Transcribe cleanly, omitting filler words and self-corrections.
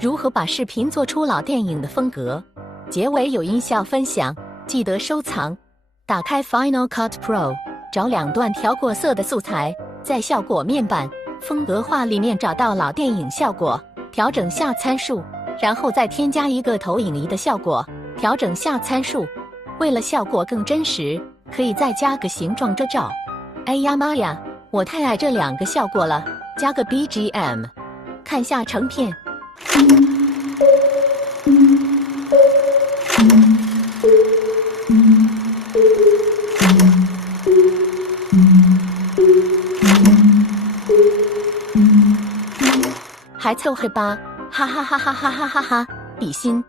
如何把视频做出老电影的风格。结尾有音效分享，记得收藏。打开 Final Cut Pro， 找2段调过色的素材，在效果面板风格化里面找到老电影效果，调整下参数，然后再添加一个投影仪的效果，调整下参数。为了效果更真实，可以再加个形状遮罩。哎呀妈呀，我太爱这2个效果了，加个 BGM， 看下成片。还凑合吧，哈哈哈哈哈哈哈哈！比心。